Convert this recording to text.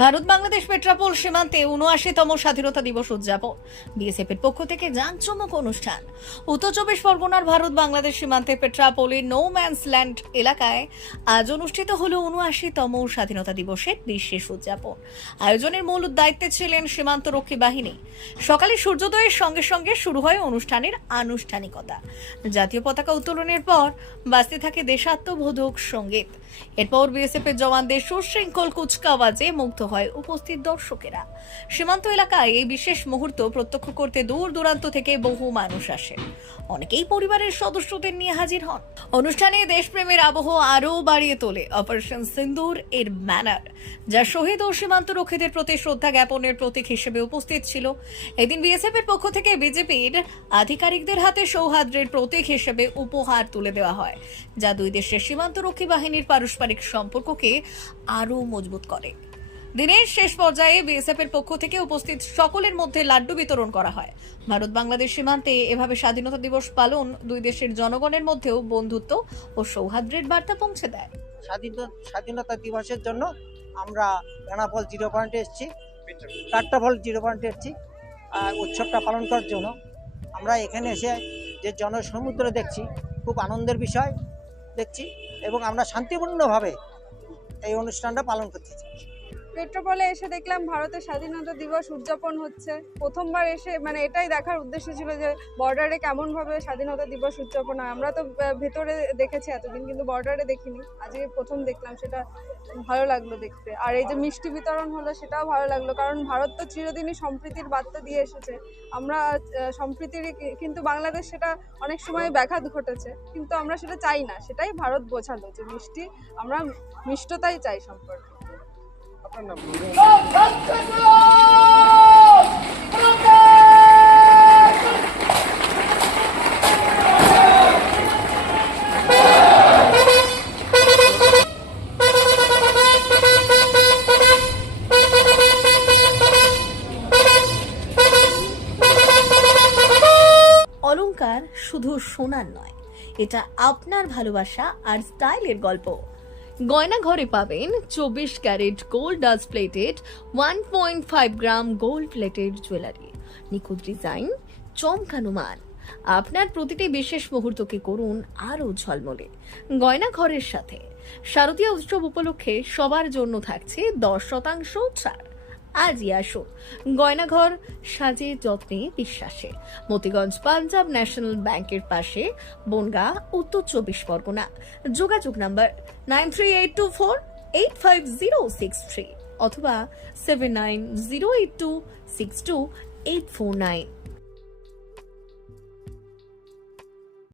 ভারত বাংলাদেশ পেট্রাপোল সীমান্তে উনআশিতম স্বাধীনতা দিবস উদযাপন। বিএসএফ এর পক্ষ থেকে জাঁকজমক অনুষ্ঠান। উত্তর চব্বিশ পরগনার ভারত বাংলাদেশ সীমান্তে পেট্রাপোলের নো ম্যানস ল্যান্ড এলাকায় আজ অনুষ্ঠিত হল উনআশিতম স্বাধীনতা দিবসের বিশেষ উদযাপন। আয়োজনের মূল দায়িত্বে ছিলেন সীমান্ত রক্ষী বাহিনী। সকালে সূর্যোদয়ের সঙ্গে সঙ্গে শুরু হয় অনুষ্ঠানের আনুষ্ঠানিকতা। জাতীয় পতাকা উত্তোলনের পর বাঁচতে থাকে দেশাত্মবোধক সংগীত। এরপর বিএসএফ এর জওয়ানদের সুশৃঙ্খল কুচকাওয়াজে মুগ্ধ হয় উপস্থিত দর্শকেরা। সীমান্ত এলাকায় এই বিশেষ মুহূর্ত প্রত্যক্ষ করতে দূর দূরান্ত থেকে বহু মানুষ আসে। অনেকেই পরিবারের সদস্যদের নিয়ে হাজির হন। অনুষ্ঠানে দেশপ্রেমের আবহ আরও বাড়িয়ে তোলে অপারেশন সিন্দুর এর ব্যানার, যা শহীদ ও সীমান্ত রক্ষীদের প্রতি শ্রদ্ধা জ্ঞাপনের প্রতীক হিসেবে উপস্থিত ছিল। এদিন বিএসএফ এর পক্ষ থেকে বিজেপির আধিকারিকদের হাতে সৌহার্দ্যের প্রতীক হিসেবে উপহার তুলে দেওয়া হয়, যা দুই দেশের সীমান্তরক্ষী বাহিনীর পারস্পরিক সম্পর্ককে আরও মজবুত করে। দিনের শেষ পর্যায়ে বিএসএফ এর পক্ষ থেকে উপস্থিত সকলের মধ্যে লাড্ডু বিতরণ করা হয়। ভারত বাংলাদেশ সীমান্তে এভাবে স্বাধীনতা দিবস পালন দুই দেশের জনগণের মধ্যেও বন্ধুত্ব ও সৌহার্দ্যের বার্তা পৌঁছে দেয়। স্বাধীন, স্বাধীনতা দিবসের জন্য আমরা বেনাফল জিরো পয়েন্টে এসেছি, কাট্টাফল জিরো পয়েন্টে এসেছি উৎসবটা পালন করার জন্য। আমরা এখানে এসে যে জনসমুদ্র দেখছি, খুব আনন্দের বিষয় দেখছি এবং আমরা শান্তিপূর্ণভাবে এই অনুষ্ঠানটা পালন করতেছি পেট্রোপলে এসে দেখলাম ভারতের স্বাধীনতা দিবস উদযাপন হচ্ছে। প্রথমবার এসে মানে এটাই দেখার উদ্দেশ্য ছিল যে বর্ডারে কেমনভাবে স্বাধীনতা দিবস উদযাপন হয়। আমরা তো ভেতরে দেখেছি এতদিন, কিন্তু বর্ডারে দেখিনি। আজকে প্রথম দেখলাম, সেটা ভালো লাগল দেখতে। আর এই যে মিষ্টি বিতরণ হলো, সেটাও ভালো লাগল। কারণ ভারত তো চিরদিনই সম্প্রীতির বার্তা দিয়ে এসেছে। আমরা সম্প্রীতির কিন্তু বাংলাদেশ সেটা অনেক সময় ব্যাঘাত ঘটেছে। কিন্তু আমরা সেটা চাই না। সেটাই ভারত বোঝালো যে মিষ্টি, আমরা মিষ্টতাই চাই সম্পর্কে। অলংকার শুধু সোনার নয় এটা আপনার ভালোবাসা আর স্টাইলের গল্প। গয়না ঘরে পাবেন চব্বিশ carat gold dust plated one point five gram gold plated jewellery নিখুঁত ডিজাইন চমকানো মান আপনার প্রতিটি বিশেষ মুহূর্তকে করুন আরও ঝলমলে। গয়না ঘরের সাথে। শারদীয় উৎসব উপলক্ষে সবার জন্য থাকছে দশ শতাংশ ছাড়। আজই আসুন। গয়নাঘর সাজে যত্নে বিশ্বাসে। মতিগঞ্জ পাঞ্জাব ন্যাশনাল ব্যাংকের পাশে, বনগা, উত্তর চব্বিশ পরগনা। যোগাযোগ number nine three eight two four eight five zero six three অথবা seven nine zero eight two six two eight four nine.